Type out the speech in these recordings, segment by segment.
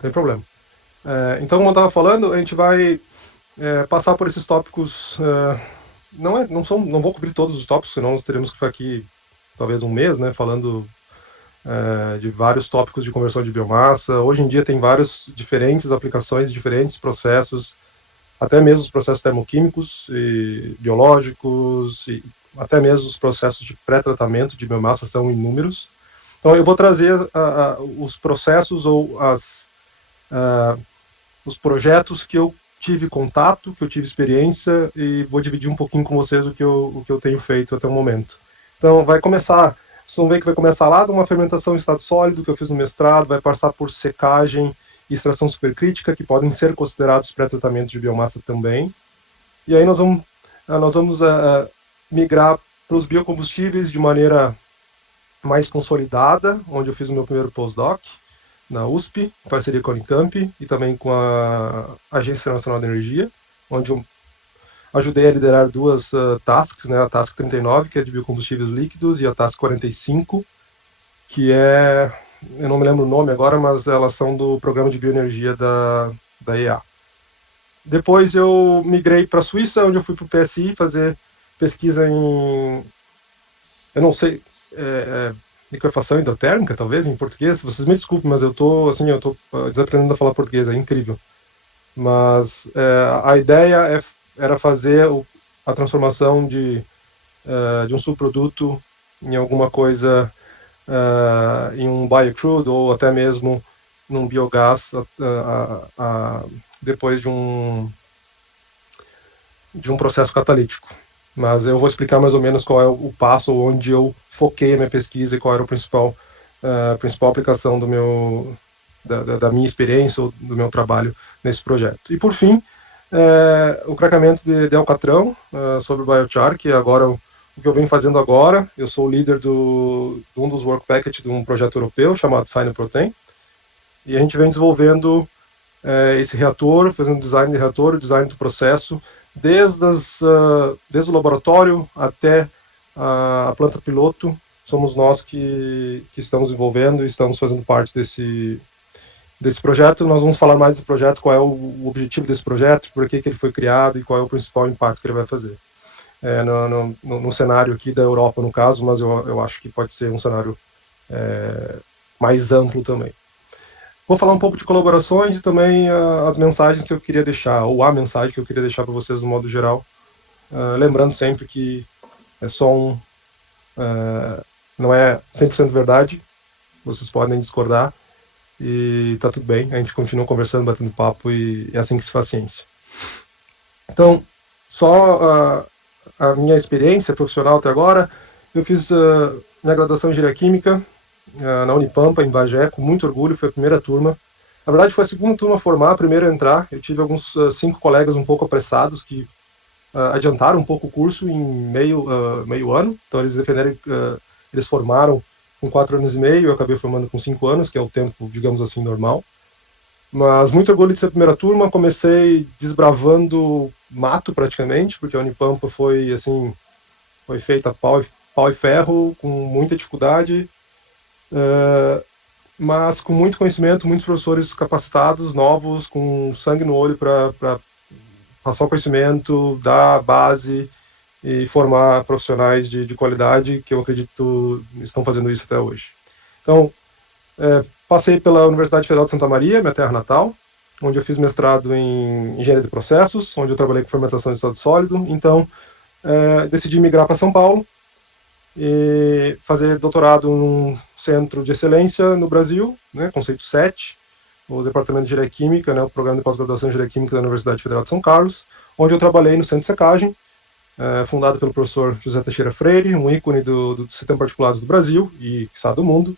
Tem problema. Então, como eu estava falando, a gente vai passar por esses tópicos. Não vou cobrir todos os tópicos, senão teremos que ficar aqui talvez um mês, né, falando de vários tópicos de conversão de biomassa. Hoje em dia tem várias diferentes aplicações, diferentes processos, até mesmo os processos termoquímicos e biológicos, e até mesmo os processos de pré-tratamento de biomassa são inúmeros. Então eu vou trazer os processos ou os projetos que eu tive contato, que eu tive experiência, e vou dividir um pouquinho com vocês o que eu tenho feito até o momento. Então vai começar, vocês vão ver que vai começar lá de uma fermentação em estado sólido que eu fiz no mestrado, vai passar por secagem e extração supercrítica, que podem ser considerados pré-tratamento de biomassa também. E aí nós vamos migrar para os biocombustíveis de maneira mais consolidada, onde eu fiz o meu primeiro postdoc na USP, em parceria com a Unicamp e também com a Agência Internacional de Energia, onde eu ajudei a liderar duas tasks, né, a Task 39, que é de biocombustíveis líquidos, e a Task 45, que é, eu não me lembro o nome agora, mas elas são do programa de bioenergia da EA. Depois eu migrei para a Suíça, onde eu fui para o PSI fazer pesquisa em, eu não sei, liquefação hidrotérmica, talvez, em português. Vocês me desculpem, mas eu tô desaprendendo a falar português, é incrível. Mas a ideia era fazer a transformação de um subproduto em alguma coisa, em um biocrude ou até mesmo num biogás depois de um processo catalítico. Mas eu vou explicar mais ou menos qual é o passo onde eu foquei a minha pesquisa e qual era a principal aplicação da minha experiência ou do meu trabalho nesse projeto. E por fim, o craqueamento de alcatrão sobre o biochar, que agora o que eu venho fazendo agora. Eu sou o líder de um dos work packages de um projeto europeu chamado Sinoprotein, e a gente vem desenvolvendo esse reator, fazendo design de reator, design do processo, desde o laboratório até a planta piloto. Somos nós que estamos envolvendo e estamos fazendo parte desse projeto. Nós vamos falar mais desse projeto, qual é o objetivo desse projeto, por que ele foi criado e qual é o principal impacto que ele vai fazer. No cenário aqui da Europa, no caso, mas eu acho que pode ser um cenário mais amplo também. Vou falar um pouco de colaborações e também as mensagens que eu queria deixar, ou a mensagem que eu queria deixar para vocês no modo geral. Lembrando sempre que é só não é 100% verdade, vocês podem discordar e tá tudo bem, a gente continua conversando, batendo papo e é assim que se faz ciência. Então, só a minha experiência profissional até agora, eu fiz minha graduação em Engenharia Química na Unipampa, em Bagé, com muito orgulho, foi a primeira turma. Na verdade, foi a segunda turma a formar, a primeira a entrar. Eu tive alguns 5 colegas um pouco apressados que adiantaram um pouco o curso em meio ano. Então, eles formaram com 4 anos e meio, eu acabei formando com 5 anos, que é o tempo, digamos assim, normal. Mas muito orgulho de ser a primeira turma. Comecei desbravando mato praticamente, porque a Unipampa foi assim, foi feita pau e ferro, com muita dificuldade, mas com muito conhecimento, muitos professores capacitados, novos, com sangue no olho para passar o conhecimento, dar a base e formar profissionais de qualidade, que eu acredito estão fazendo isso até hoje. Então, passei pela Universidade Federal de Santa Maria, minha terra natal, onde eu fiz mestrado em engenharia de processos, onde eu trabalhei com fermentação de estado sólido. Então, decidi migrar para São Paulo e fazer doutorado num centro de excelência no Brasil, né, Conceito 7, o Departamento de Engenharia Química, né, o Programa de Pós-Graduação em Engenharia Química da Universidade Federal de São Carlos, onde eu trabalhei no Centro de Secagem, fundado pelo professor José Teixeira Freire, um ícone do sistema particulares do Brasil e, quiçá, do mundo,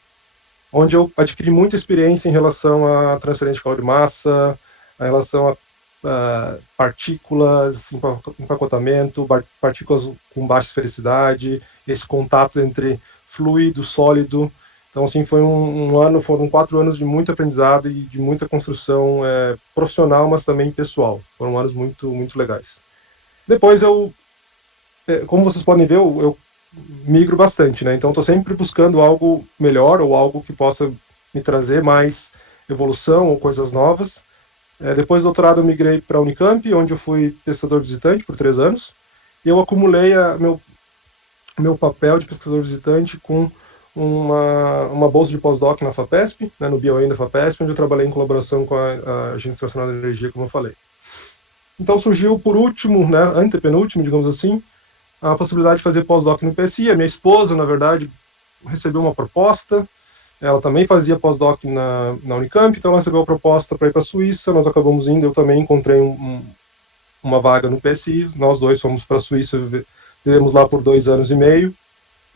onde eu adquiri muita experiência em relação à transferência de calor de massa, em relação a partículas, empacotamento, partículas com baixa esfericidade, esse contato entre fluido, sólido. Então, assim, foram 4 anos de muito aprendizado e de muita construção profissional, mas também pessoal. Foram anos muito, muito legais. Depois como vocês podem ver, eu migro bastante, né? Então, estou sempre buscando algo melhor ou algo que possa me trazer mais evolução ou coisas novas. Depois do doutorado eu migrei para a Unicamp, onde eu fui pesquisador visitante por 3 anos. E eu acumulei meu papel de pesquisador visitante com uma bolsa de pós-doc na FAPESP, né, no BioEM da FAPESP, onde eu trabalhei em colaboração com a Agência Internacional de Energia, como eu falei. Então surgiu, por último, né, antepenúltimo, digamos assim, a possibilidade de fazer pós-doc no PSI. A minha esposa, na verdade, recebeu uma proposta. Ela também fazia pós-doc na Unicamp, então ela recebeu a proposta para ir para a Suíça. Nós acabamos indo, eu também encontrei uma vaga no PSI. Nós dois fomos para a Suíça, vivemos lá por 2 anos e meio.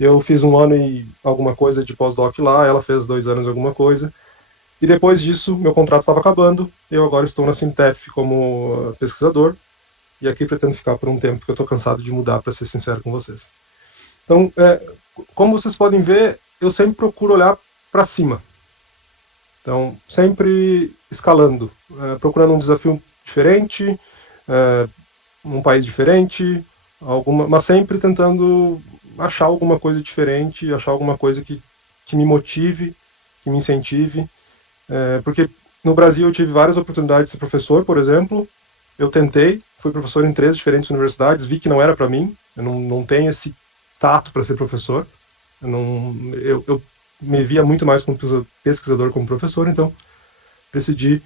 Eu fiz 1 ano e alguma coisa de pós-doc lá, ela fez 2 anos e alguma coisa. E depois disso, meu contrato estava acabando. Eu agora estou na Sintef como pesquisador. E aqui pretendo ficar por um tempo, porque eu estou cansado de mudar, para ser sincero com vocês. Então, como vocês podem ver, eu sempre procuro olhar para cima. Então, sempre escalando, procurando um desafio diferente, um país diferente, mas sempre tentando achar alguma coisa diferente, achar alguma coisa que me motive, que me incentive. Porque no Brasil eu tive várias oportunidades de ser professor, por exemplo. Eu tentei, fui professor em 3 diferentes universidades, vi que não era para mim, eu não tenho esse tato para ser professor. Eu me via muito mais como pesquisador como professor, então decidi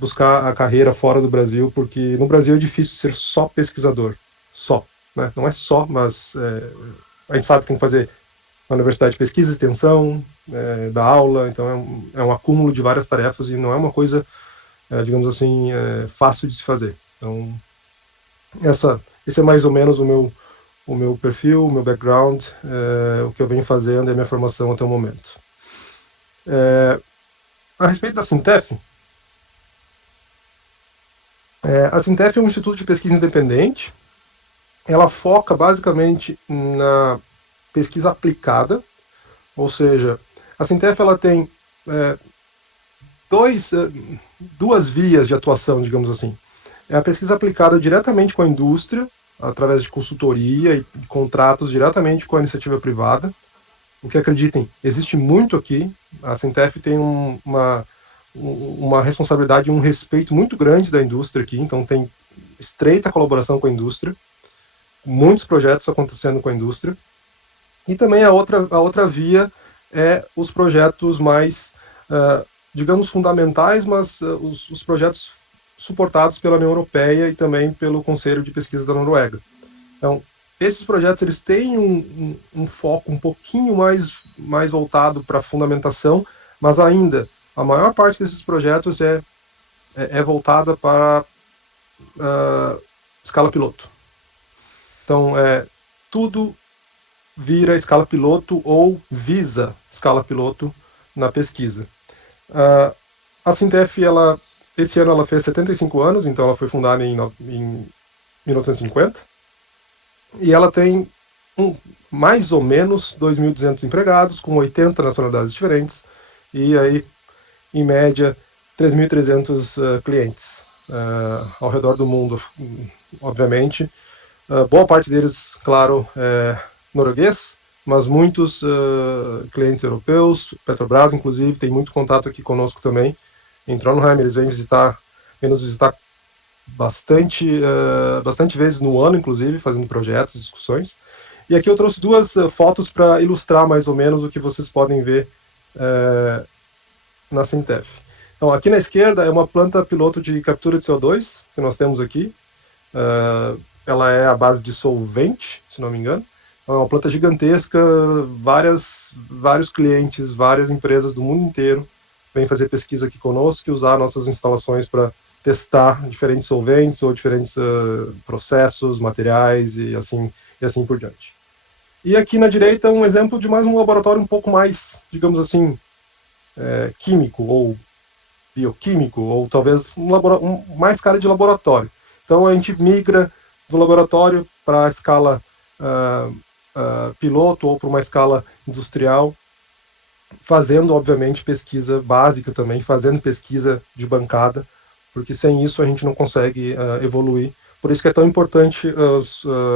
buscar a carreira fora do Brasil, porque no Brasil é difícil ser só pesquisador, só, né? Não é só, mas a gente sabe que tem que fazer na universidade de pesquisa, extensão, dar aula, então é um acúmulo de várias tarefas e não é uma coisa, digamos assim, fácil de se fazer. Então, esse é mais ou menos o meu perfil, o meu background, o que eu venho fazendo e a minha formação até o momento. A respeito da Sintef, a Sintef é um instituto de pesquisa independente. Ela foca basicamente na pesquisa aplicada, ou seja, a Sintef ela tem duas vias de atuação, digamos assim. É a pesquisa aplicada diretamente com a indústria, através de consultoria e contratos diretamente com a iniciativa privada. O que acreditem, existe muito aqui. A Sintef tem uma responsabilidade e um respeito muito grande da indústria aqui, então tem estreita colaboração com a indústria, muitos projetos acontecendo com a indústria. E também a outra via é os projetos mais, digamos, fundamentais, mas os projetos suportados pela União Europeia e também pelo Conselho de Pesquisa da Noruega. Então, esses projetos eles têm um foco um pouquinho mais voltado para a fundamentação, mas ainda a maior parte desses projetos é voltada para escala piloto. Então, tudo vira escala piloto ou visa escala piloto na pesquisa. A Sintef, esse ano ela fez 75 anos, então ela foi fundada em 1950, e ela tem mais ou menos 2.200 empregados, com 80 nacionalidades diferentes, e aí, em média, 3.300 clientes ao redor do mundo, obviamente. Boa parte deles, claro, norueguês, mas muitos clientes europeus, Petrobras, inclusive, tem muito contato aqui conosco também. Em Trondheim, eles vêm nos visitar bastante vezes no ano, inclusive, fazendo projetos, discussões. E aqui eu trouxe 2 fotos para ilustrar mais ou menos o que vocês podem ver na Sintef. Então, aqui na esquerda é uma planta piloto de captura de CO2 que nós temos aqui. Ela é à base de solvente, se não me engano. É uma planta gigantesca, vários clientes, várias empresas do mundo inteiro vêm fazer pesquisa aqui conosco e usar nossas instalações para testar diferentes solventes ou diferentes processos, materiais e assim por diante. E aqui na direita um exemplo de mais um laboratório um pouco mais, digamos assim, químico ou bioquímico, ou talvez mais cara de laboratório. Então a gente migra do laboratório para a escala piloto ou para uma escala industrial, fazendo, obviamente, pesquisa básica também, fazendo pesquisa de bancada, porque sem isso a gente não consegue evoluir. Por isso que é tão importante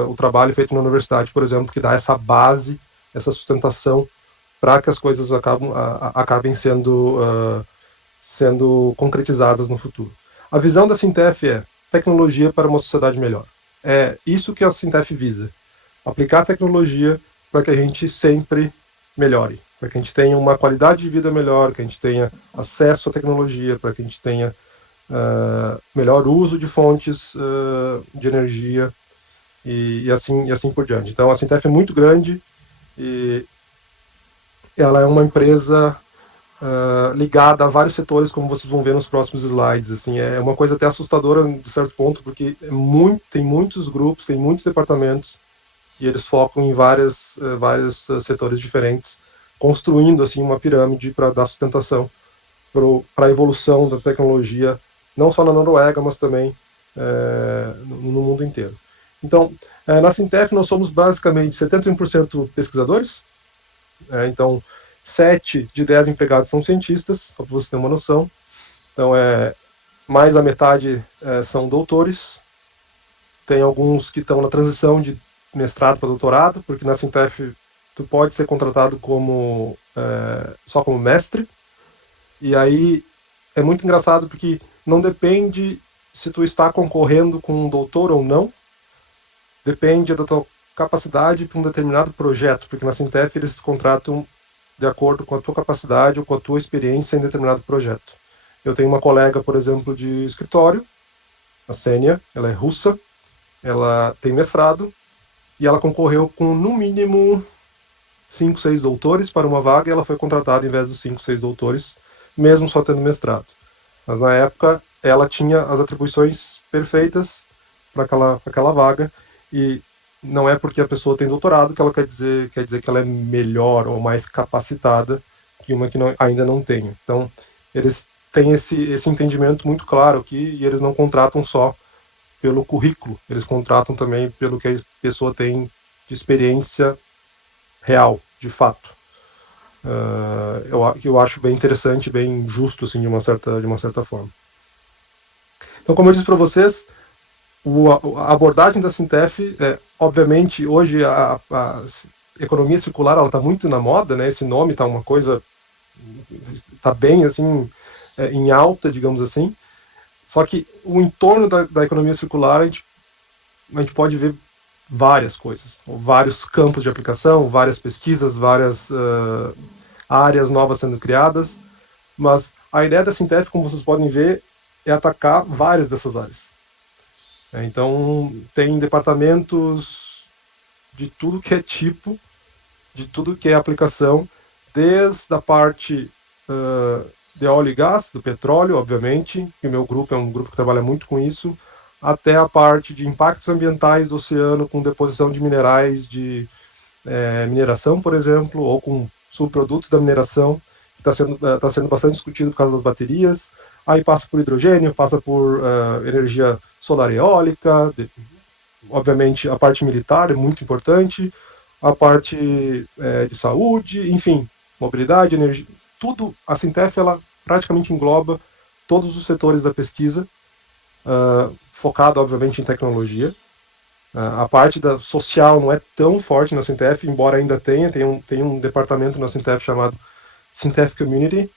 o trabalho feito na universidade, por exemplo, que dá essa base, essa sustentação para que as coisas acabem sendo concretizadas no futuro. A visão da Sintef é tecnologia para uma sociedade melhor. É isso que a Sintef visa. Aplicar tecnologia para que a gente sempre melhore, para que a gente tenha uma qualidade de vida melhor, que a gente tenha acesso à tecnologia, para que a gente tenha melhor uso de fontes de energia e assim por diante. Então, a Sintef é muito grande e ela é uma empresa ligada a vários setores, como vocês vão ver nos próximos slides. Assim, é uma coisa até assustadora de certo ponto, porque tem muitos grupos, tem muitos departamentos, e eles focam em vários setores diferentes, construindo assim uma pirâmide para dar sustentação para a evolução da tecnologia, não só na Noruega, mas também no mundo inteiro. Então, na Sintef nós somos basicamente 71% pesquisadores, então 7 de 10 empregados são cientistas, só para você ter uma noção. Então, mais da metade são doutores. Tem alguns que estão na transição de mestrado para doutorado, porque na Sintef tu pode ser contratado só como mestre. E aí é muito engraçado porque não depende se tu está concorrendo com um doutor ou não, depende da tua capacidade para um determinado projeto, porque na Sintef eles contratam de acordo com a tua capacidade ou com a tua experiência em determinado projeto. Eu tenho uma colega, por exemplo, de escritório, a Sênia, ela é russa, ela tem mestrado, e ela concorreu com, no mínimo, 5, 6 doutores para uma vaga, e ela foi contratada em vez dos 5, 6 doutores, mesmo só tendo mestrado. Mas na época, ela tinha as atribuições perfeitas para aquela vaga, e não é porque a pessoa tem doutorado que ela quer dizer que ela é melhor ou mais capacitada que uma que ainda não tem. Então, eles têm esse entendimento muito claro aqui, e eles não contratam só pelo currículo, eles contratam também pelo que a pessoa tem de experiência real, de fato. Eu acho bem interessante, bem justo, assim, de uma certa forma. Então, como eu disse para vocês, a abordagem da Sintef, obviamente, hoje a economia circular está muito na moda, né? Esse nome está uma coisa, está bem assim em alta, digamos assim. Só que o entorno da economia circular a gente pode ver várias coisas, vários campos de aplicação, várias pesquisas, várias áreas novas sendo criadas, mas a ideia da Sintef, como vocês podem ver, é atacar várias dessas áreas. Então, tem departamentos de tudo que é tipo, de tudo que é aplicação, desde a parte de óleo e gás, do petróleo, obviamente, que o meu grupo é um grupo que trabalha muito com isso, até a parte de impactos ambientais do oceano, com deposição de minerais de mineração, por exemplo, ou com subprodutos da mineração, que está sendo bastante discutido por causa das baterias. Aí passa por hidrogênio, passa por energia solar e eólica, obviamente a parte militar é muito importante, a parte de saúde, enfim, mobilidade, energia, tudo. A Sintef ela praticamente engloba todos os setores da pesquisa, focado obviamente em tecnologia. A parte social não é tão forte na Sintef, embora ainda tem um departamento na Sintef chamado Sintef Community,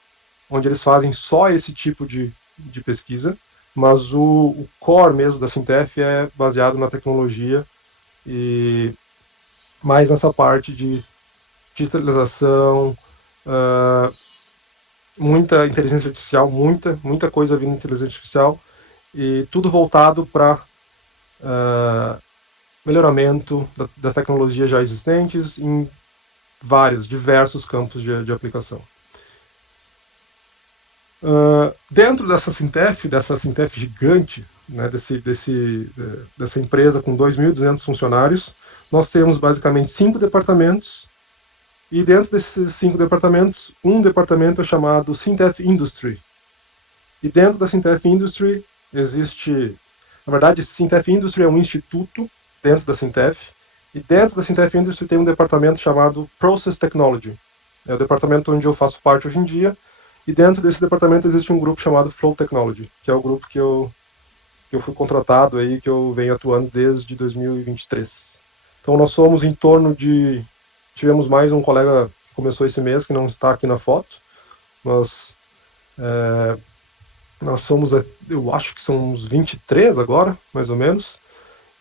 onde eles fazem só esse tipo de pesquisa, mas o core mesmo da Sintef é baseado na tecnologia e mais nessa parte de digitalização, muita inteligência artificial, muita coisa vindo de inteligência artificial, e tudo voltado para melhoramento das tecnologias já existentes em diversos campos de aplicação. Dentro dessa Sintef gigante, né, dessa empresa com 2.200 funcionários, nós temos basicamente 5 departamentos, e dentro desses 5 departamentos, um departamento é chamado Sintef Industry. E dentro da Sintef Industry existe, na verdade, Sintef Industry é um instituto dentro da Sintef, e dentro da Sintef Industry tem um departamento chamado Process Technology. É o departamento onde eu faço parte hoje em dia, e dentro desse departamento existe um grupo chamado Flow Technology, que é o grupo que eu fui contratado aí, que eu venho atuando desde 2023. Então nós somos em torno de... Tivemos mais um colega que começou esse mês, que não está aqui na foto, mas Nós somos, eu acho que são uns 23 agora, mais ou menos.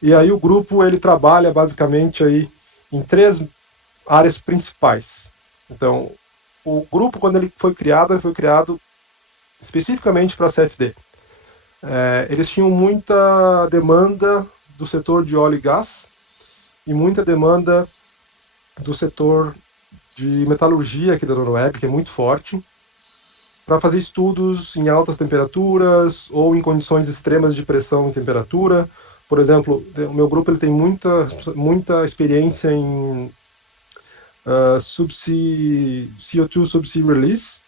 E aí o grupo ele trabalha basicamente aí em três áreas principais. Então, o grupo, quando ele foi criado especificamente para a CFD. Eles tinham muita demanda do setor de óleo e gás e muita demanda do setor de metalurgia aqui da Noruega, que é muito forte, para fazer estudos em altas temperaturas ou em condições extremas de pressão e temperatura. Por exemplo, o meu grupo ele tem muita experiência em CO2 subsea release,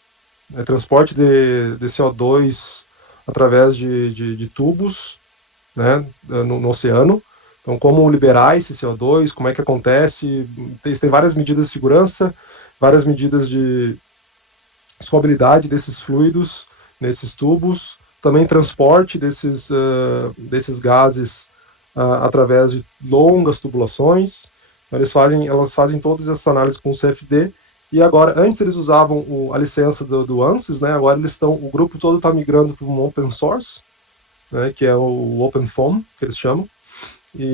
transporte de CO2 através de tubos, né, no oceano. Então, como liberar esse CO2, como é que acontece? Tem várias medidas de segurança, várias medidas de solvabilidade desses fluidos nesses tubos, também transporte desses gases através de longas tubulações. Então, elas fazem todas essas análises com o CFD. E agora, antes eles usavam a licença do ANSYS, né? Agora o grupo todo está migrando para um open source, né? Que é o OpenFOAM, que eles chamam. E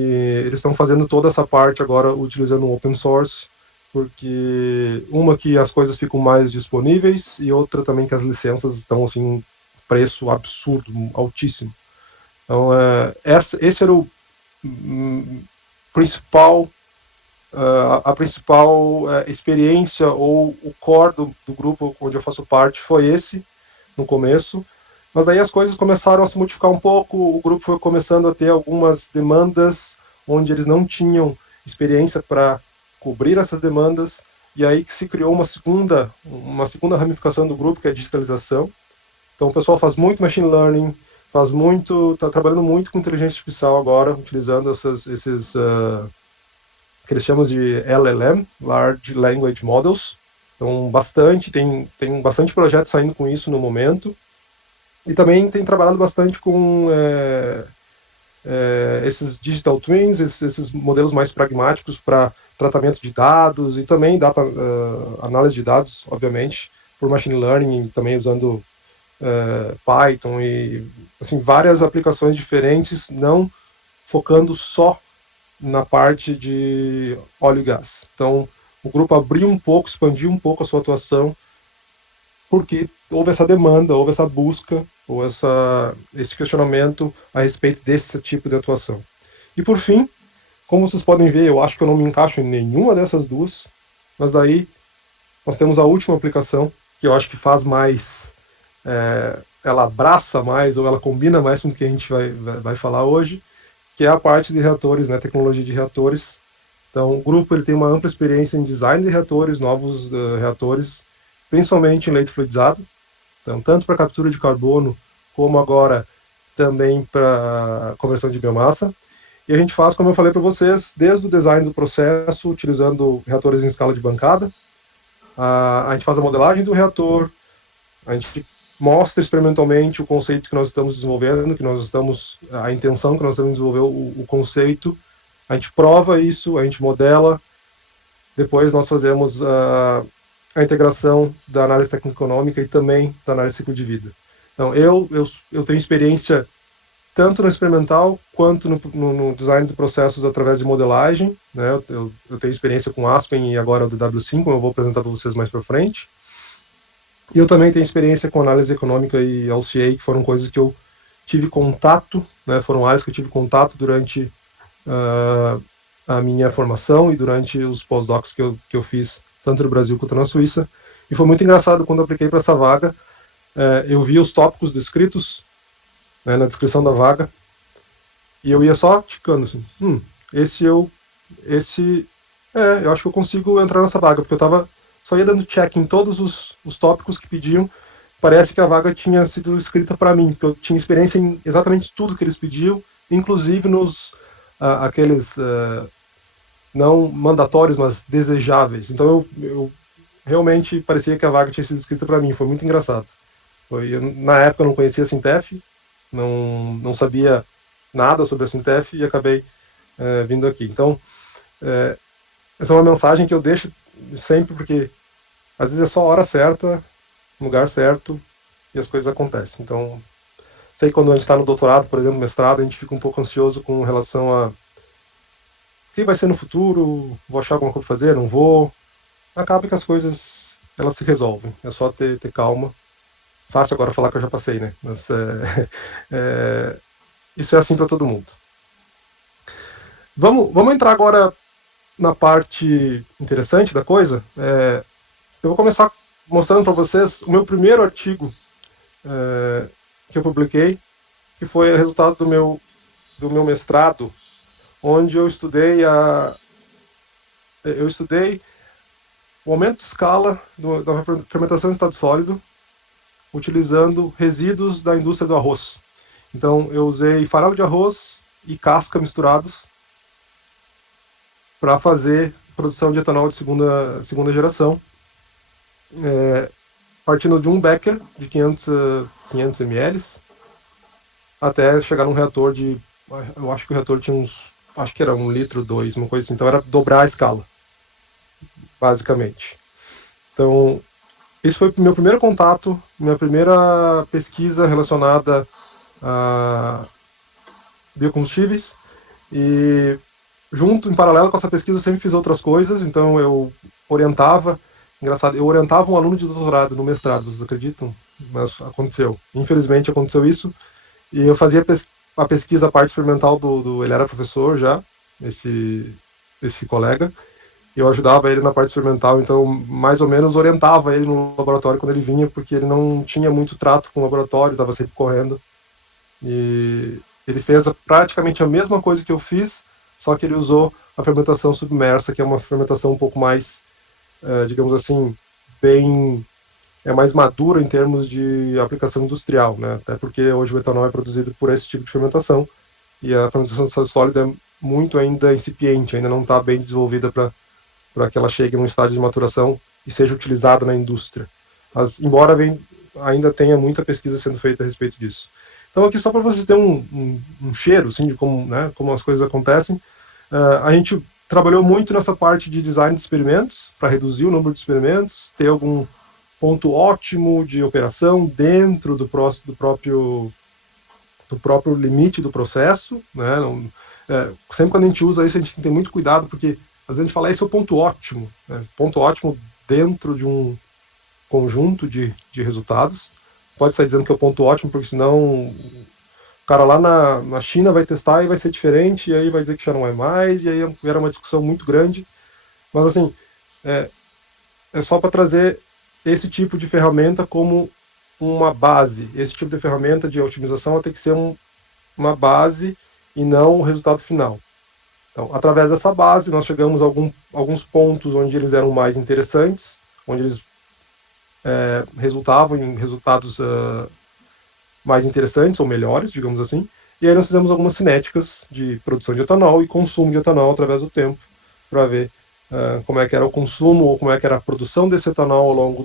eles estão fazendo toda essa parte agora utilizando o open source, porque uma que as coisas ficam mais disponíveis e outra também que as licenças estão assim um preço absurdo, altíssimo. Então esse era o principal a principal experiência ou o core do grupo onde eu faço parte foi esse no começo. Mas daí as coisas começaram a se modificar um pouco, o grupo foi começando a ter algumas demandas onde eles não tinham experiência para cobrir essas demandas, e aí que se criou uma segunda ramificação do grupo, que é a digitalização. Então o pessoal faz muito machine learning, está trabalhando muito com inteligência artificial agora, utilizando esses que eles chamam de LLM, Large Language Models. Então tem bastante projeto saindo com isso no momento. E também tem trabalhado bastante com esses digital twins, esses modelos mais pragmáticos para tratamento de dados e também análise de dados, obviamente, por machine learning e também usando Python e assim, várias aplicações diferentes, não focando só na parte de óleo e gás. Então, o grupo abriu um pouco, expandiu um pouco a sua atuação porque houve essa demanda, houve essa busca, ou esse questionamento a respeito desse tipo de atuação. E por fim, como vocês podem ver, eu acho que eu não me encaixo em nenhuma dessas duas, mas daí nós temos a última aplicação, que eu acho que faz mais, ela abraça mais, ou ela combina mais com o que a gente vai falar hoje, que é a parte de reatores, né, tecnologia de reatores. Então, o grupo ele tem uma ampla experiência em design de reatores, novos reatores, principalmente em leite fluidizado, então, tanto para captura de carbono, como agora também para conversão de biomassa. E a gente faz, como eu falei para vocês, desde o design do processo, utilizando reatores em escala de bancada, a gente faz a modelagem do reator, a gente mostra experimentalmente o conceito que nós estamos desenvolvendo, a intenção que nós estamos desenvolver o conceito, a gente prova isso, a gente modela, depois nós fazemos a integração da análise técnico-econômica e também da análise de ciclo de vida. Então, eu tenho experiência tanto no experimental quanto no design de processos através de modelagem. Né? Eu tenho experiência com Aspen e agora o DW5, como eu vou apresentar para vocês mais para frente. E eu também tenho experiência com análise econômica e LCA, que foram coisas que eu tive contato, né? Foram áreas que eu tive contato durante a minha formação e durante os pós-docs que eu fiz, tanto no Brasil quanto na Suíça. E foi muito engraçado quando eu apliquei para essa vaga. Eu vi os tópicos descritos, né, na descrição da vaga, e eu ia só ticando assim, eu acho que eu consigo entrar nessa vaga, porque só ia dando check em todos os tópicos que pediam. Parece que a vaga tinha sido escrita para mim, porque eu tinha experiência em exatamente tudo que eles pediam, inclusive nos aqueles não mandatórios, mas desejáveis. Então eu realmente parecia que a vaga tinha sido escrita para mim, foi muito engraçado. Na época eu não conhecia a Sintef, não sabia nada sobre a Sintef e acabei vindo aqui. Então, essa é uma mensagem que eu deixo sempre, porque às vezes é só a hora certa, no lugar certo, e as coisas acontecem. Então, sei que quando a gente está no doutorado, por exemplo, mestrado, a gente fica um pouco ansioso com relação a o que vai ser no futuro, vou achar alguma coisa para fazer, não vou. Acaba que as coisas elas se resolvem. É só ter calma. Fácil agora falar que eu já passei, né? Mas é, isso é assim para todo mundo. Vamos entrar agora na parte interessante da coisa. Eu vou começar mostrando para vocês o meu primeiro artigo que eu publiquei, que foi o resultado do meu mestrado, onde eu estudei o aumento de escala da fermentação em estado sólido utilizando resíduos da indústria do arroz. Então, eu usei farelo de arroz e casca misturados para fazer produção de etanol de segunda geração, partindo de um becker de 500 ml até chegar num reator de, eu acho que o reator tinha acho que era 1 litro, 2, uma coisa assim. Então, era dobrar a escala, basicamente. Então, esse foi o meu primeiro contato, minha primeira pesquisa relacionada a biocombustíveis. E junto, em paralelo com essa pesquisa, eu sempre fiz outras coisas. Então eu orientava, engraçado, eu orientava um aluno de doutorado no mestrado, vocês acreditam? Mas aconteceu. Infelizmente aconteceu isso. E eu fazia a pesquisa, a parte experimental ele era professor já, esse colega. Eu ajudava ele na parte experimental, então mais ou menos orientava ele no laboratório quando ele vinha, porque ele não tinha muito trato com o laboratório, estava sempre correndo. E ele fez praticamente a mesma coisa que eu fiz, só que ele usou a fermentação submersa, que é uma fermentação um pouco mais, digamos assim, bem mais madura em termos de aplicação industrial, né? Até porque hoje o etanol é produzido por esse tipo de fermentação e a fermentação sólida é muito ainda incipiente, ainda não está bem desenvolvida para que ela chegue num estágio de maturação e seja utilizada na indústria. Embora ainda tenha muita pesquisa sendo feita a respeito disso. Então, aqui só para vocês terem um cheiro assim, de como as coisas acontecem, a gente trabalhou muito nessa parte de design de experimentos, para reduzir o número de experimentos, ter algum ponto ótimo de operação dentro do próprio limite do processo. Né? Sempre quando a gente usa isso, a gente tem que ter muito cuidado, porque às vezes a gente fala, esse é o ponto ótimo. Né? Ponto ótimo dentro de um conjunto de resultados. Pode sair dizendo que é o ponto ótimo, porque senão o cara lá na China vai testar e vai ser diferente, e aí vai dizer que já não é mais, e aí era uma discussão muito grande. Mas assim, é só para trazer esse tipo de ferramenta como uma base. Esse tipo de ferramenta de otimização tem que ser uma base e não o resultado final. Então, através dessa base, nós chegamos a alguns pontos onde eles eram mais interessantes, onde eles resultavam em resultados mais interessantes ou melhores, digamos assim. E aí nós fizemos algumas cinéticas de produção de etanol e consumo de etanol através do tempo, para ver como é que era o consumo ou como é que era a produção desse etanol ao longo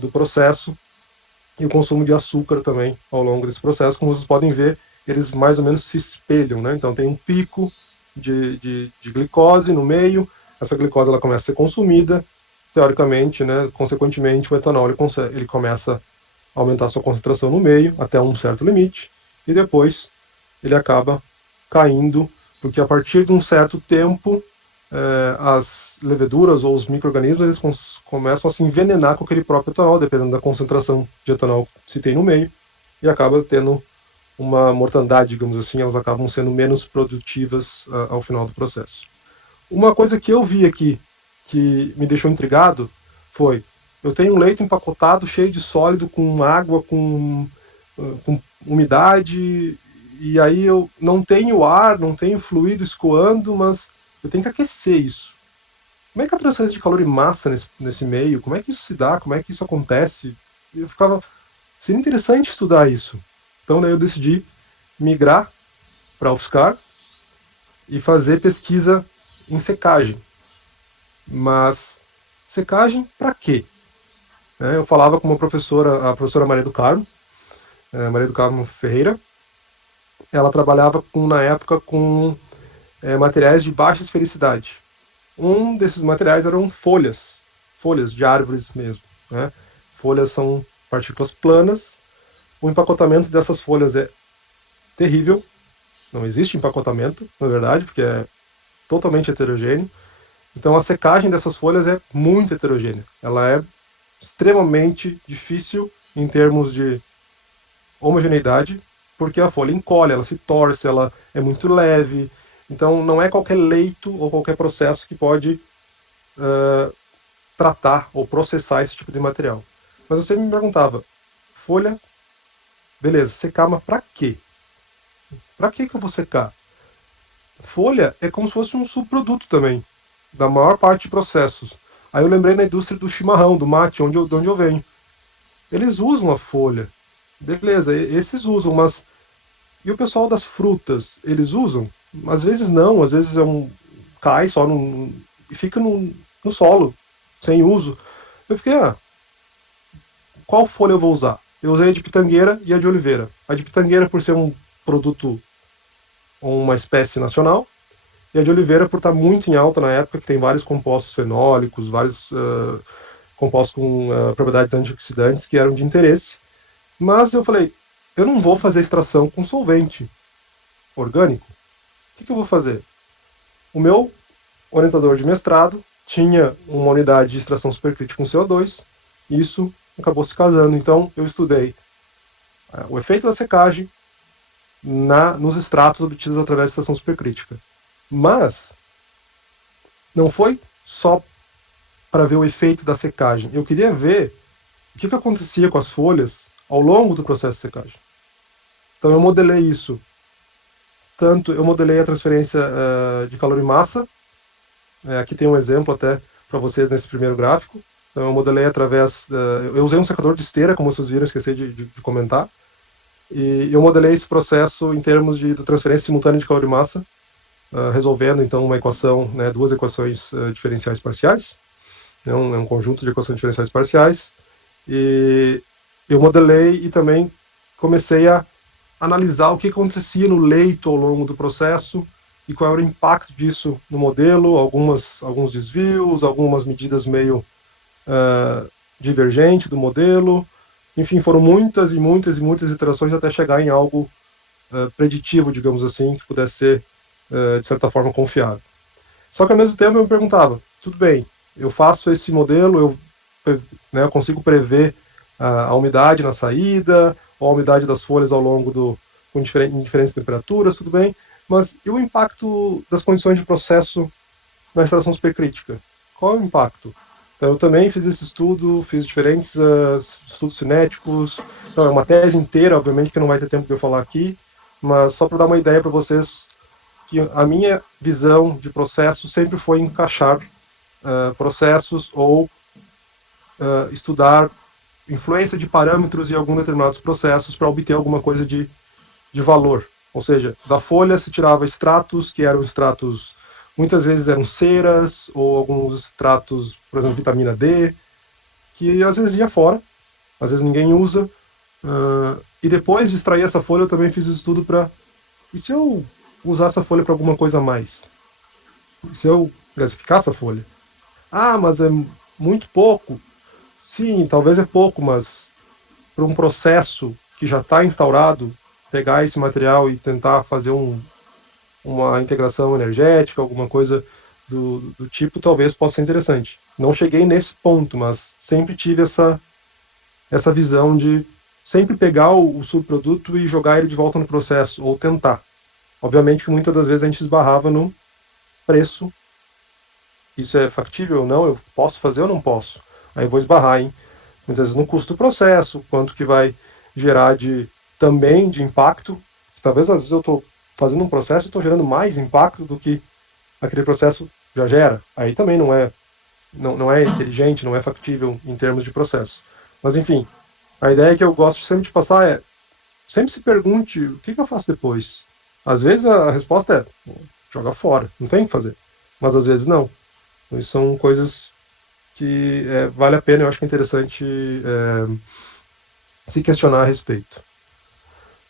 do processo, e o consumo de açúcar também ao longo desse processo. Como vocês podem ver, eles mais ou menos se espelham, né? Então tem um pico de glicose no meio, essa glicose ela começa a ser consumida, teoricamente, né? Consequentemente, o etanol ele começa a aumentar sua concentração no meio até um certo limite, e depois ele acaba caindo, porque a partir de um certo tempo as leveduras ou os micro-organismos eles começam a se envenenar com aquele próprio etanol, dependendo da concentração de etanol que se tem no meio, e acaba tendo uma mortandade, digamos assim, elas acabam sendo menos produtivas ao final do processo. Uma coisa que eu vi aqui, que me deixou intrigado, foi, eu tenho um leite empacotado, cheio de sólido, com água, com umidade, e aí eu não tenho ar, não tenho fluido escoando, mas eu tenho que aquecer isso. Como é que a transferência de calor e massa nesse meio? Como é que isso se dá? Como é que isso acontece? Eu ficava... Seria interessante estudar isso. Então, daí eu decidi migrar para a UFSCar e fazer pesquisa em secagem. Mas secagem para quê? Eu falava com uma professora, a professora Maria do Carmo, Maria do Carmo Ferreira. Ela trabalhava na época com materiais de baixa esfericidade. Um desses materiais eram folhas de árvores mesmo. Né? Folhas são partículas planas, O empacotamento dessas folhas é terrível. Não existe empacotamento, na verdade, porque é totalmente heterogêneo. Então a secagem dessas folhas é muito heterogênea. Ela é extremamente difícil em termos de homogeneidade, porque a folha encolhe, ela se torce, ela é muito leve. Então não é qualquer leito ou qualquer processo que pode tratar ou processar esse tipo de material. Mas eu sempre me perguntava, folha, beleza, secar, mas para quê? Para que eu vou secar? Folha é como se fosse um subproduto também, da maior parte de processos. Aí eu lembrei da indústria do chimarrão, do mate, de onde eu venho. Eles usam a folha. Beleza, esses usam, mas. E o pessoal das frutas, eles usam? Às vezes não, às vezes cai só e fica no solo, sem uso. Eu fiquei, qual folha eu vou usar? Eu usei a de pitangueira e a de oliveira. A de pitangueira por ser um produto ou uma espécie nacional, e a de oliveira por estar muito em alta na época, que tem vários compostos fenólicos, vários compostos com propriedades antioxidantes que eram de interesse. Mas eu falei, eu não vou fazer extração com solvente orgânico. O que eu vou fazer? O meu orientador de mestrado tinha uma unidade de extração supercrítica com CO2, e isso acabou se casando. Então eu estudei o efeito da secagem nos extratos obtidos através da extração supercrítica. Mas não foi só para ver o efeito da secagem. Eu queria ver o que acontecia com as folhas ao longo do processo de secagem. Então eu modelei isso. Tanto eu modelei a transferência de calor e massa. Aqui tem um exemplo até para vocês nesse primeiro gráfico. Então eu modelei através. Eu usei um secador de esteira, como vocês viram, esqueci de comentar. E eu modelei esse processo em termos de transferência simultânea de calor e massa, resolvendo então uma equação, né, duas equações diferenciais parciais. É um conjunto de equações diferenciais parciais. E eu modelei e também comecei a analisar o que acontecia no leito ao longo do processo e qual era o impacto disso no modelo, alguns desvios, algumas medidas meio divergentes do modelo. Enfim, foram muitas e muitas e muitas iterações até chegar em algo preditivo, digamos assim, que pudesse ser, de certa forma, confiável. Só que ao mesmo tempo eu me perguntava, tudo bem, eu faço esse modelo, eu consigo prever a umidade na saída, ou a umidade das folhas ao longo em diferentes temperaturas, tudo bem, mas e o impacto das condições de processo na extração supercrítica? Qual é o impacto? Então, eu também fiz esse estudo, fiz diferentes estudos cinéticos, então é uma tese inteira, obviamente que não vai ter tempo de eu falar aqui, mas só para dar uma ideia para vocês que a minha visão de processo sempre foi encaixar processos ou estudar influência de parâmetros em alguns determinados processos para obter alguma coisa de valor. Ou seja, da folha se tirava extratos, que eram extratos, muitas vezes eram ceras, ou alguns extratos, por exemplo, vitamina D, que às vezes ia fora, às vezes ninguém usa. E depois de extrair essa folha, eu também fiz o estudo para, e se eu usar essa folha para alguma coisa a mais? E se eu gasificar essa folha? Ah, mas é muito pouco. Sim, talvez é pouco, mas para um processo que já está instaurado, pegar esse material e tentar fazer uma integração energética, alguma coisa do tipo, talvez possa ser interessante. Não cheguei nesse ponto, mas sempre tive essa visão de sempre pegar o subproduto e jogar ele de volta no processo, ou tentar. Obviamente que muitas das vezes a gente esbarrava no preço. Isso é factível ou não? Eu posso fazer ou não posso? Aí eu vou esbarrar, muitas vezes no custo do processo, quanto que vai gerar também de impacto. Talvez às vezes eu estou fazendo um processo e estou gerando mais impacto do que aquele processo já gera. Aí também não é inteligente, não é factível em termos de processo. Mas enfim, a ideia que eu gosto sempre de passar é, sempre se pergunte o que eu faço depois. Às vezes a resposta é, joga fora, não tem o que fazer. Mas às vezes não. Então, isso são coisas que vale a pena, eu acho que é interessante se questionar a respeito.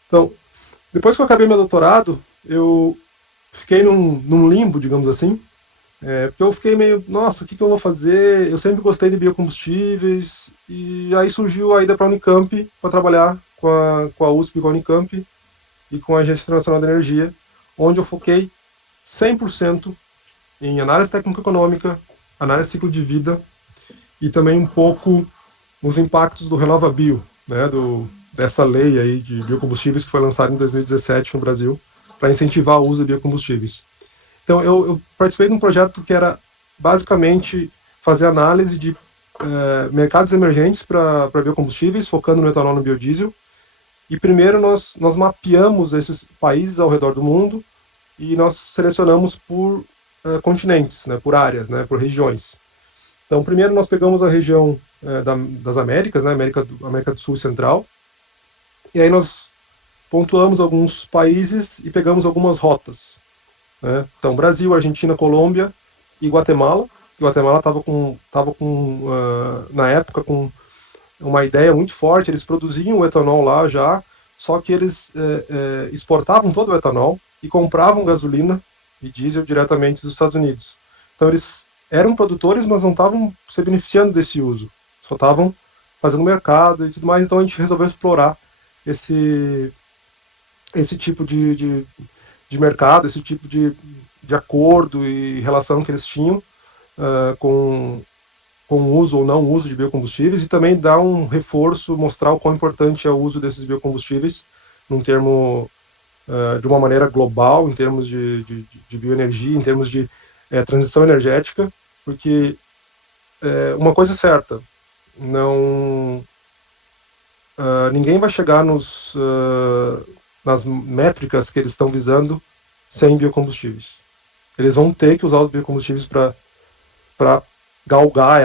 Então, depois que eu acabei meu doutorado, eu fiquei num limbo, digamos assim, porque eu fiquei meio, nossa, o que eu vou fazer? Eu sempre gostei de biocombustíveis, e aí surgiu a ida para a Unicamp para trabalhar com a USP, com a Unicamp e com a Agência Internacional de Energia, onde eu foquei 100% em análise técnico-econômica, análise de ciclo de vida e também um pouco nos impactos do RenovaBio, né, dessa lei aí de biocombustíveis que foi lançada em 2017 no Brasil, para incentivar o uso de biocombustíveis. Então, eu participei de um projeto que era basicamente fazer análise de mercados emergentes para biocombustíveis, focando no etanol e no biodiesel. E primeiro nós mapeamos esses países ao redor do mundo e nós selecionamos por continentes, né, por áreas, né, por regiões. Então, primeiro nós pegamos a região das Américas, né, América do Sul e Central, e aí nós pontuamos alguns países e pegamos algumas rotas. Né? Então, Brasil, Argentina, Colômbia e Guatemala. Guatemala estava na época, com uma ideia muito forte. Eles produziam o etanol lá já, só que eles exportavam todo o etanol e compravam gasolina e diesel diretamente dos Estados Unidos. Então, eles eram produtores, mas não estavam se beneficiando desse uso. Só estavam fazendo mercado e tudo mais. Então, a gente resolveu explorar esse tipo de mercado, esse tipo de acordo e relação que eles tinham com o uso ou não uso de biocombustíveis, e também dar um reforço, mostrar o quão importante é o uso desses biocombustíveis, num termo de uma maneira global, em termos de bioenergia, em termos de transição energética, porque uma coisa é certa, não ninguém vai chegar nas métricas que eles estão visando sem biocombustíveis. Eles vão ter que usar os biocombustíveis para galgar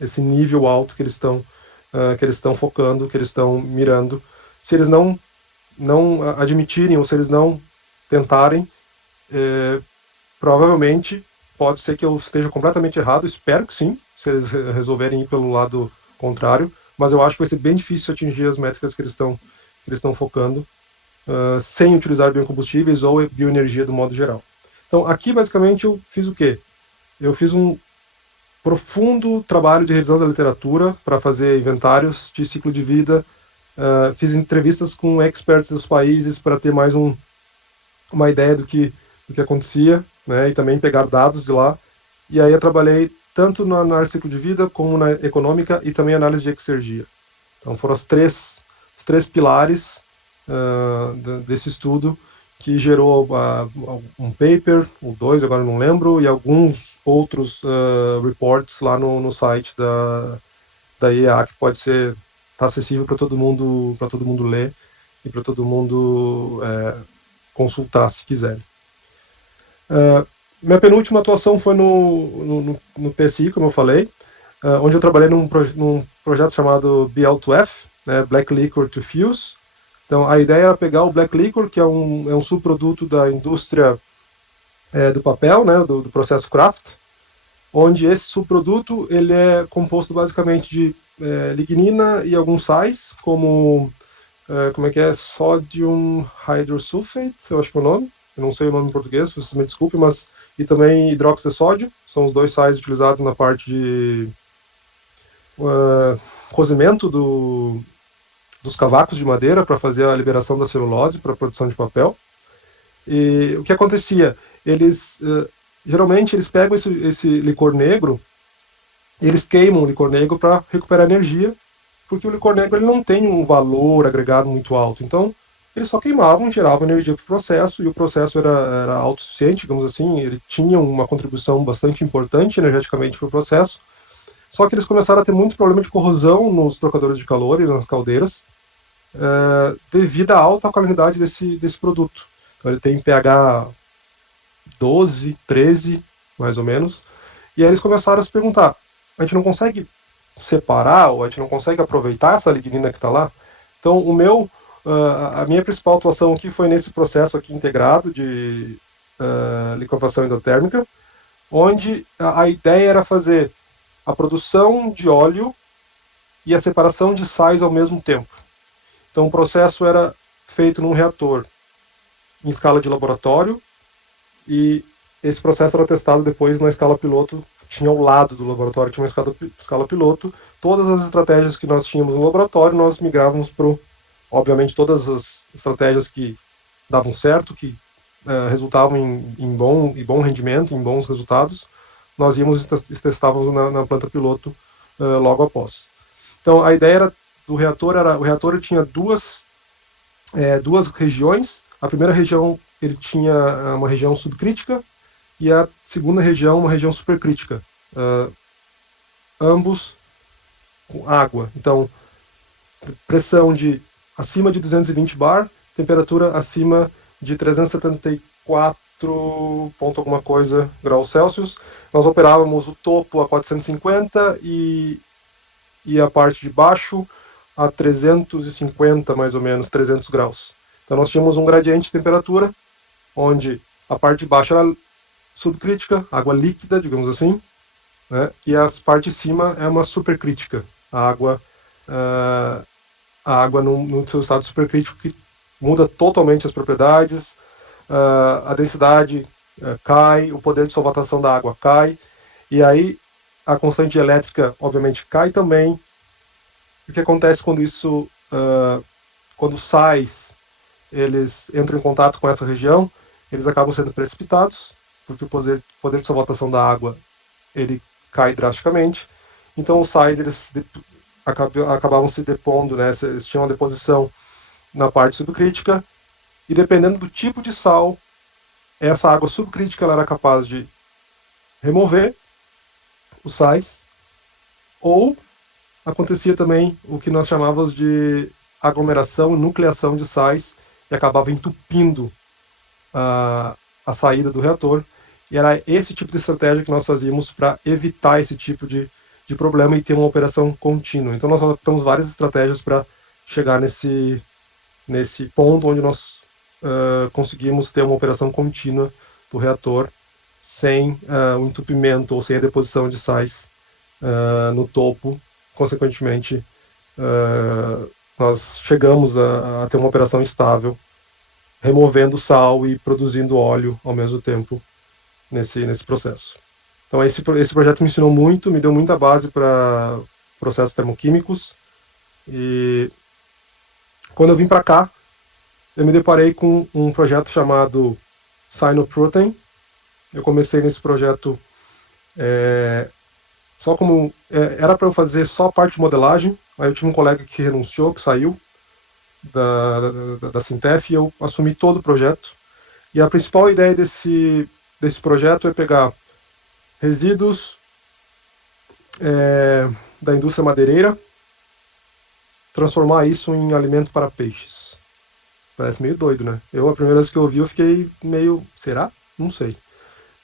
esse nível alto que eles estão focando, que eles estão mirando. Se eles não admitirem ou se eles não tentarem, provavelmente pode ser que eu esteja completamente errado. Espero que sim, se eles resolverem ir pelo lado contrário, mas eu acho que vai ser bem difícil atingir as métricas que eles estão focando sem utilizar biocombustíveis ou bioenergia do modo geral. Então, aqui basicamente eu fiz o quê? Eu fiz um profundo trabalho de revisão da literatura para fazer inventários de ciclo de vida, fiz entrevistas com experts dos países para ter mais uma ideia do que acontecia, né, e também pegar dados de lá. E aí eu trabalhei tanto na análise de ciclo de vida como na econômica e também análise de exergia. Então foram os três pilares desse estudo que gerou um paper, ou dois, agora não lembro, e alguns outros reports lá no site da IEA, que pode tá acessível para todo mundo ler e para todo mundo consultar se quiser. Minha penúltima atuação foi no PSI, como eu falei, onde eu trabalhei num projeto chamado BL2F, né, Black Liquor to Fuse. Então, a ideia era pegar o Black Liquor, que é um subproduto da indústria do papel, né, do processo craft, onde esse subproduto ele é composto basicamente de lignina e alguns sais, como sodium hydrosulfate, eu acho que é o nome, eu não sei o nome em português, vocês me desculpem, mas e também hidróxido de sódio, são os dois sais utilizados na parte de cozimento dos cavacos de madeira para fazer a liberação da celulose para a produção de papel. E o que acontecia? Geralmente eles pegam esse licor negro, eles queimam o licor negro para recuperar energia, porque o licor negro ele não tem um valor agregado muito alto. Então, eles só queimavam, geravam energia para o processo, e o processo era autossuficiente, digamos assim, ele tinha uma contribuição bastante importante energeticamente para o processo, só que eles começaram a ter muito problema de corrosão nos trocadores de calor e nas caldeiras, devido à alta alcalinidade desse produto. Então, ele tem pH 12, 13, mais ou menos, e aí eles começaram a se perguntar, a gente não consegue separar, ou a gente não consegue aproveitar essa lignina que está lá? Então, a minha principal atuação aqui foi nesse processo aqui integrado de liquefação endotérmica, onde a ideia era fazer a produção de óleo e a separação de sais ao mesmo tempo. Então, o processo era feito num reator em escala de laboratório, e esse processo era testado depois na escala piloto, tinha ao lado do laboratório, tinha uma escala piloto. Todas as estratégias que nós tínhamos no laboratório, nós migrávamos para obviamente, todas as estratégias que davam certo, que resultavam em bom rendimento, em bons resultados, nós íamos e testávamos na planta piloto logo após. Então, a ideia era, o reator tinha duas regiões. A primeira região, ele tinha uma região subcrítica, e a segunda região, uma região supercrítica. Ambos com água. Então, pressão de acima de 220 bar, temperatura acima de 374 ponto alguma coisa graus Celsius. Nós operávamos o topo a 450 e a parte de baixo a 350, mais ou menos, 300 graus. Então nós tínhamos um gradiente de temperatura, onde a parte de baixo era subcrítica, água líquida, digamos assim, né? E a parte de cima é uma supercrítica, a água, no seu estado supercrítico, que muda totalmente as propriedades, a densidade cai, o poder de solvatação da água cai, e aí a constante elétrica, obviamente, cai também. O que acontece quando isso, quando os sais eles entram em contato com essa região, eles acabam sendo precipitados, porque o poder de solvatação da água ele cai drasticamente. Então os sais eles acabavam se depondo, né? Eles tinham uma deposição na parte subcrítica, e dependendo do tipo de sal, essa água subcrítica ela era capaz de remover os sais, ou acontecia também o que nós chamávamos de aglomeração, nucleação de sais, e acabava entupindo a saída do reator. E era esse tipo de estratégia que nós fazíamos para evitar esse tipo de problema e ter uma operação contínua. Então nós adaptamos várias estratégias para chegar nesse ponto onde nós conseguimos ter uma operação contínua do reator sem o entupimento ou sem a deposição de sais no topo. Consequentemente, nós chegamos a ter uma operação estável, removendo sal e produzindo óleo ao mesmo tempo nesse processo. Então esse projeto me ensinou muito, me deu muita base para processos termoquímicos, e quando eu vim para cá, eu me deparei com um projeto chamado Cyanoprotein. Eu comecei nesse projeto só como era para eu fazer só a parte de modelagem. Aí eu tive um colega que renunciou, que saiu da Sintef, e eu assumi todo o projeto. E a principal ideia desse projeto é pegar resíduos da indústria madeireira, transformar isso em alimento para peixes. Parece meio doido, né? A primeira vez que eu ouvi, eu fiquei meio, será? Não sei.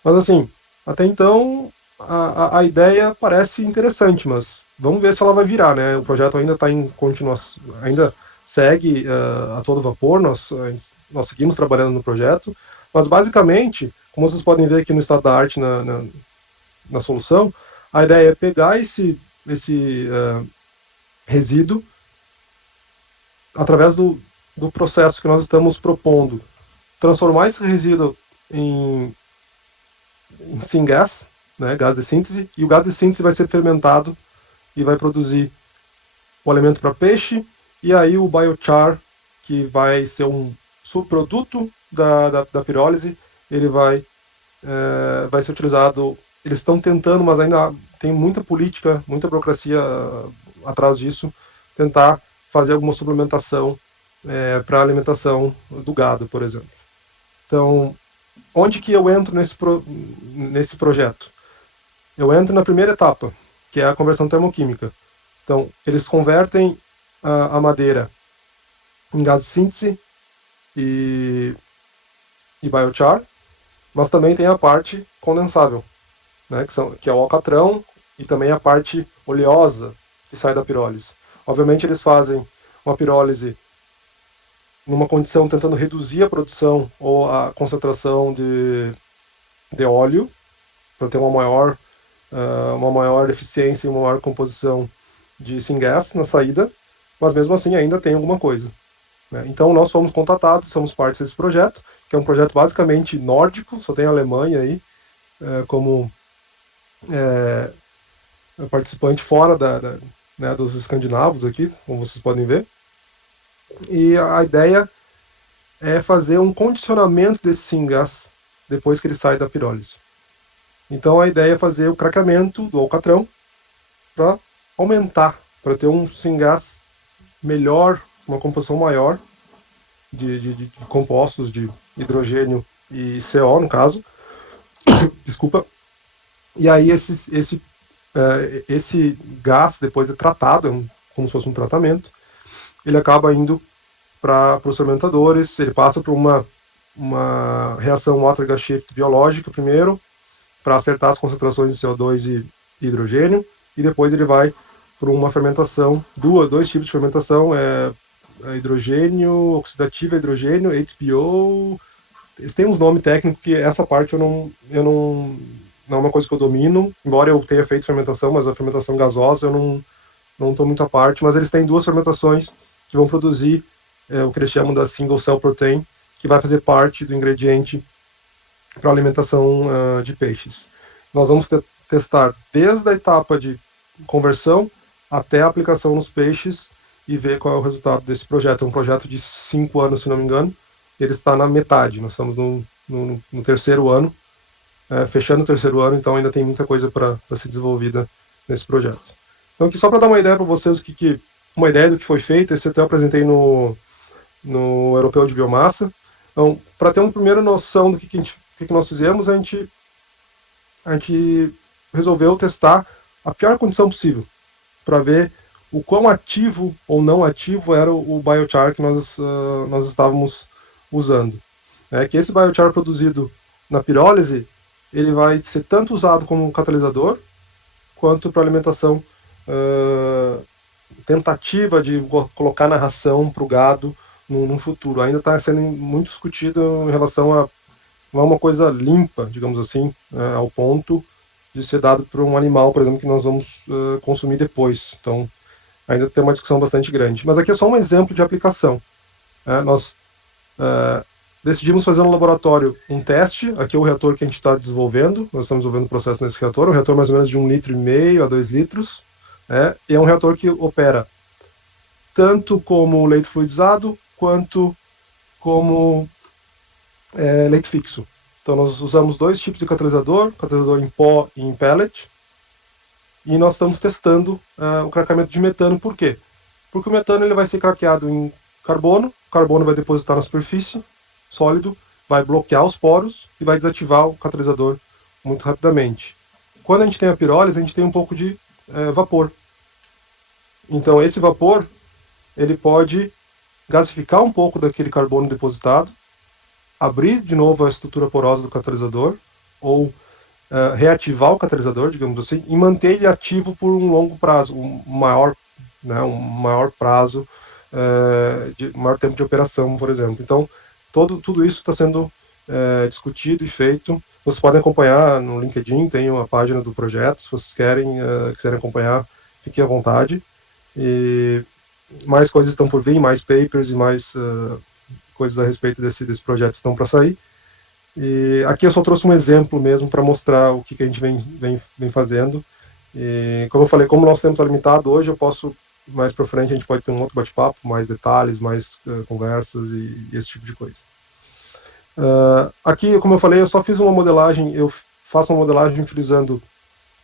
Mas assim, até então, a ideia parece interessante, mas vamos ver se ela vai virar, né? O projeto ainda está em continuação, ainda segue a todo vapor, nós seguimos trabalhando no projeto, mas basicamente, como vocês podem ver aqui no estado da arte na solução, a ideia é pegar esse resíduo através do processo que nós estamos propondo, transformar esse resíduo em syngas, né, gás de síntese, e o gás de síntese vai ser fermentado e vai produzir o alimento para peixe, e aí o biochar, que vai ser um subproduto da pirólise, ele vai ser utilizado. Eles estão tentando, mas ainda tem muita política, muita burocracia atrás disso, tentar fazer alguma suplementação para a alimentação do gado, por exemplo. Então, onde que eu entro nesse projeto? Eu entro na primeira etapa, que é a conversão termoquímica. Então, eles convertem a madeira em gás de síntese e biochar, mas também tem a parte condensável, né, que é o alcatrão, e também a parte oleosa que sai da pirólise. Obviamente eles fazem uma pirólise numa condição tentando reduzir a produção ou a concentração de óleo, para ter uma maior eficiência e uma maior composição de syngas na saída, mas mesmo assim ainda tem alguma coisa, né? Então nós fomos contatados, somos parte desse projeto, que é um projeto basicamente nórdico, só tem a Alemanha aí como participante fora né, dos escandinavos aqui, como vocês podem ver. E a ideia é fazer um condicionamento desse syngas depois que ele sai da pirólise. Então a ideia é fazer o craqueamento do alcatrão para aumentar, para ter um syngas melhor, uma composição maior de compostos de hidrogênio e CO, no caso. Desculpa. E aí esse gás, depois é tratado, como se fosse um tratamento, ele acaba indo para os fermentadores, ele passa por uma reação water-gas shift biológica primeiro, para acertar as concentrações de CO2 e hidrogênio, e depois ele vai para uma fermentação, dois tipos de fermentação, hidrogênio, oxidativo a hidrogênio, HPO, eles têm uns nomes técnicos que essa parte não é uma coisa que eu domino, embora eu tenha feito fermentação, mas a fermentação gasosa eu não estou muito à parte, mas eles têm duas fermentações que vão produzir o que eles chamam da single cell protein, que vai fazer parte do ingrediente para alimentação de peixes. Nós vamos testar desde a etapa de conversão até a aplicação nos peixes e ver qual é o resultado desse projeto. É um projeto de 5 anos, se não me engano. Ele está na metade, nós estamos no terceiro ano, fechando o terceiro ano, então ainda tem muita coisa para ser desenvolvida nesse projeto. Então, aqui só para dar uma ideia para vocês, uma ideia do que foi feito, esse eu apresentei no Europeu de Biomassa. Então, para ter uma primeira noção do que nós fizemos, a gente resolveu testar a pior condição possível, para ver o quão ativo ou não ativo era o biochar que nós estávamos usando. Que esse biochar produzido na pirólise, ele vai ser tanto usado como um catalisador, quanto para alimentação tentativa de colocar na ração para o gado no futuro. Ainda está sendo muito discutido em relação a não é uma coisa limpa, digamos assim, ao ponto de ser dado para um animal, por exemplo, que nós vamos consumir depois. Então, ainda tem uma discussão bastante grande. Mas aqui é só um exemplo de aplicação. Nós decidimos fazer no laboratório um teste. Aqui é o reator que a gente está desenvolvendo. Nós estamos desenvolvendo o processo nesse reator. Um reator mais ou menos de 1,5 litro a 2 litros. E é um reator que opera tanto como leite fluidizado, quanto como leite fixo. Então nós usamos dois tipos de catalisador em pó e em pellet, e nós estamos testando o craqueamento de metano. Por quê? Porque o metano ele vai ser craqueado em carbono, o carbono vai depositar na superfície, sólido, vai bloquear os poros e vai desativar o catalisador muito rapidamente. Quando a gente tem a pirólise, a gente tem um pouco de vapor. Então esse vapor ele pode gasificar um pouco daquele carbono depositado, abrir de novo a estrutura porosa do catalisador, ou reativar o catalisador, digamos assim, e manter ele ativo por um longo prazo, um maior prazo, maior tempo de operação, por exemplo. Então, tudo isso está sendo discutido e feito. Vocês podem acompanhar no LinkedIn, tem uma página do projeto, se vocês quiserem acompanhar, fiquem à vontade. E mais coisas estão por vir, mais papers e mais coisas a respeito desse projeto estão para sair. E aqui eu só trouxe um exemplo mesmo para mostrar o que a gente vem fazendo. E como eu falei, como nosso tempo está limitado, hoje eu posso, mais para frente, a gente pode ter um outro bate-papo, mais detalhes, mais conversas e esse tipo de coisa. Aqui, como eu falei, eu só fiz uma modelagem, eu faço uma modelagem utilizando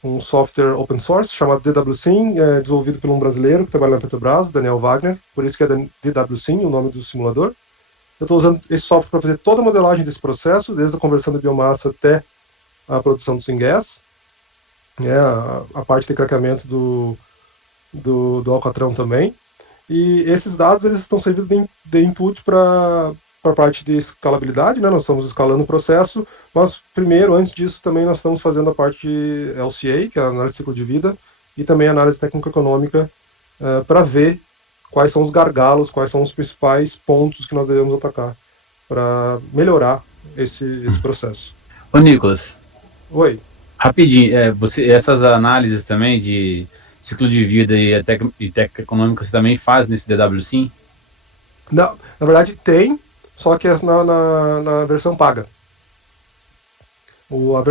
um software open source chamado DWSim, desenvolvido por um brasileiro que trabalha na Petrobras, Daniel Wagner, por isso que é DWSim, o nome do simulador. Eu estou usando esse software para fazer toda a modelagem desse processo, desde a conversão da biomassa até a produção do syngas, a parte de craqueamento do alcatrão também. E esses dados eles estão servindo de input para a parte de escalabilidade, nós estamos escalando o processo, mas primeiro, antes disso, também nós estamos fazendo a parte de LCA, que é a análise de ciclo de vida, e também a análise técnico-econômica, para ver quais são os gargalos, quais são os principais pontos que nós devemos atacar para melhorar esse processo. Ô Nicolas. Oi. Rapidinho, essas análises também de ciclo de vida e técnica econômica você também faz nesse DWSim? Não, na verdade tem, só que é na versão paga.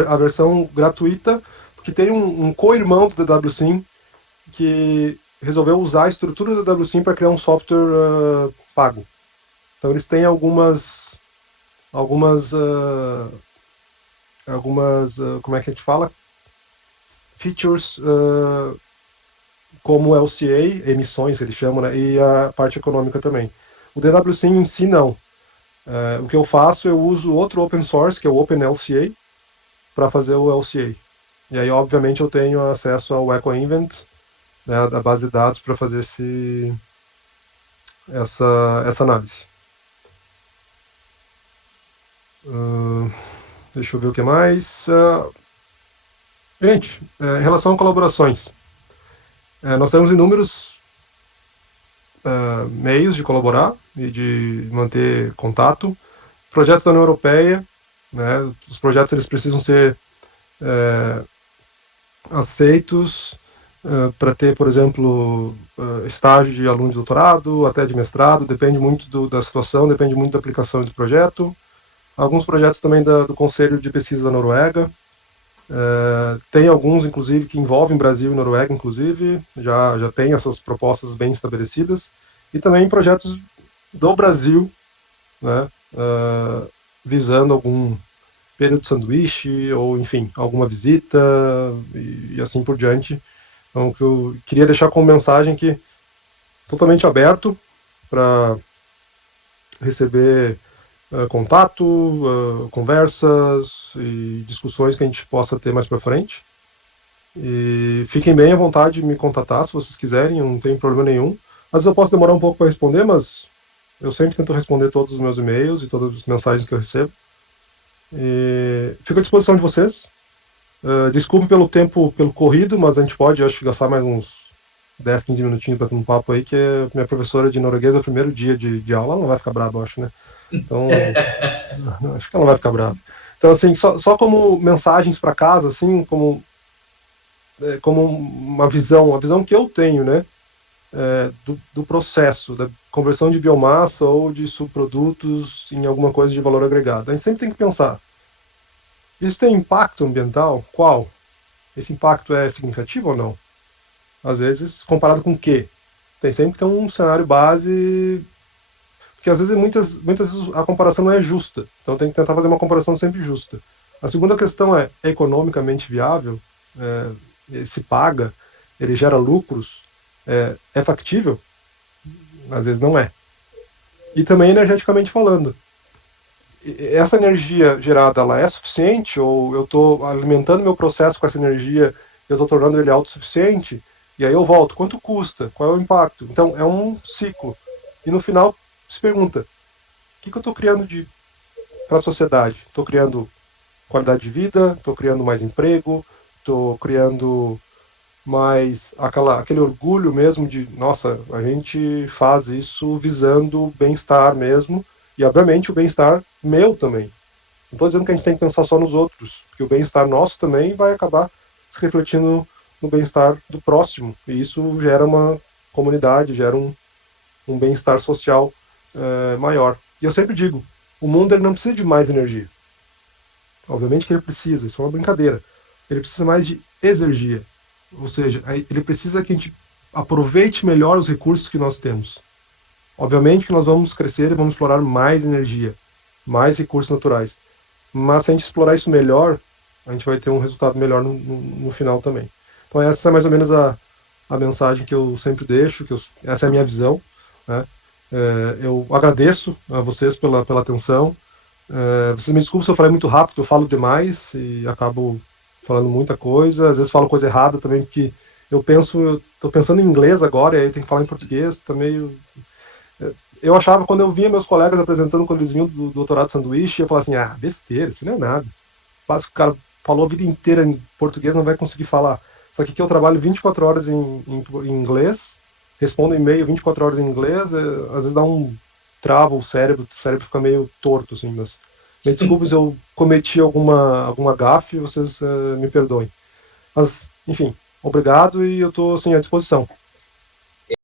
A versão gratuita, porque tem um co-irmão do DWSim que resolveu usar a estrutura do DWSim para criar um software pago. Então eles têm algumas, como é que a gente fala? Features como LCA, emissões eles chamam, né? E a parte econômica também. O DWSim em si não. O que eu faço, eu uso outro open source, que é o OpenLCA, para fazer o LCA. E aí, obviamente, eu tenho acesso ao EcoInvent, né, a base de dados, para fazer essa análise. Deixa eu ver o que mais. Gente, em relação a colaborações, nós temos inúmeros meios de colaborar e de manter contato. Projetos da União Europeia, né, os projetos eles precisam ser aceitos para ter, por exemplo, estágio de aluno de doutorado, até de mestrado, depende muito da situação, depende muito da aplicação do projeto. Alguns projetos também do Conselho de Pesquisa da Noruega. Tem alguns, inclusive, que envolvem Brasil e Noruega, inclusive, já tem essas propostas bem estabelecidas. E também projetos do Brasil, né, visando algum período de sanduíche, ou, enfim, alguma visita, e assim por diante. Então, que eu queria deixar como mensagem que totalmente aberto para receber contato, conversas e discussões que a gente possa ter mais para frente. E fiquem bem à vontade de me contatar se vocês quiserem, não tem problema nenhum. Às vezes eu posso demorar um pouco para responder, mas eu sempre tento responder todos os meus e-mails e todas as mensagens que eu recebo. E fico à disposição de vocês. Desculpe pelo tempo, pelo corrido, mas a gente pode, acho, gastar mais uns 10, 15 minutinhos para ter um papo aí, que minha professora de norueguês é o primeiro dia de aula, ela não vai ficar brava, eu acho, né? Então, acho que ela não vai ficar brava. Então, assim, só como mensagens para casa, assim, como uma visão que eu tenho, né? Do processo, da conversão de biomassa ou de subprodutos em alguma coisa de valor agregado. A gente sempre tem que pensar, isso tem impacto ambiental? Qual? Esse impacto é significativo ou não? Às vezes, comparado com o quê? Tem sempre que ter um cenário base, porque às vezes muitas vezes a comparação não é justa. Então tem que tentar fazer uma comparação sempre justa. A segunda questão é economicamente viável? Ele se paga? Ele gera lucros? É factível? Às vezes não é. E também energeticamente falando. Essa energia gerada, ela é suficiente? Ou eu estou alimentando meu processo com essa energia e eu estou tornando ele autossuficiente? E aí eu volto, quanto custa? Qual é o impacto? Então, é um ciclo. E no final, se pergunta, o que eu estou criando para a sociedade? Estou criando qualidade de vida? Estou criando mais emprego? Estou criando mais aquele orgulho mesmo de, nossa, a gente faz isso visando o bem-estar mesmo, e obviamente o bem-estar meu também. Não estou dizendo que a gente tem que pensar só nos outros, porque o bem-estar nosso também vai acabar se refletindo no bem-estar do próximo, e isso gera uma comunidade, gera um bem-estar social maior. E eu sempre digo, o mundo ele não precisa de mais energia. Obviamente que ele precisa, isso é uma brincadeira. Ele precisa mais de exergia. Ou seja, ele precisa que a gente aproveite melhor os recursos que nós temos. Obviamente que nós vamos crescer e vamos explorar mais energia, mais recursos naturais. Mas se a gente explorar isso melhor, a gente vai ter um resultado melhor no final também. Então essa é mais ou menos a mensagem que eu sempre deixo, essa é a minha visão, né? Eu agradeço a vocês pela atenção. Vocês me desculpem se eu falei muito rápido, eu falo demais e acabo falando muita coisa, às vezes falo coisa errada também, porque eu estou pensando em inglês agora, e aí eu tenho que falar em português, tá meio... Eu achava, quando eu via meus colegas apresentando quando eles vinham do doutorado sanduíche, eu falava assim, besteira, isso não é nada. Quase que o cara falou a vida inteira em português, não vai conseguir falar. Só que aqui eu trabalho 24 horas em inglês, respondo e-mail 24 horas em inglês, às vezes dá trava o cérebro fica meio torto, assim, mas me desculpe se eu cometi alguma gafe, vocês me perdoem. Mas, enfim, obrigado e eu estou assim, à disposição.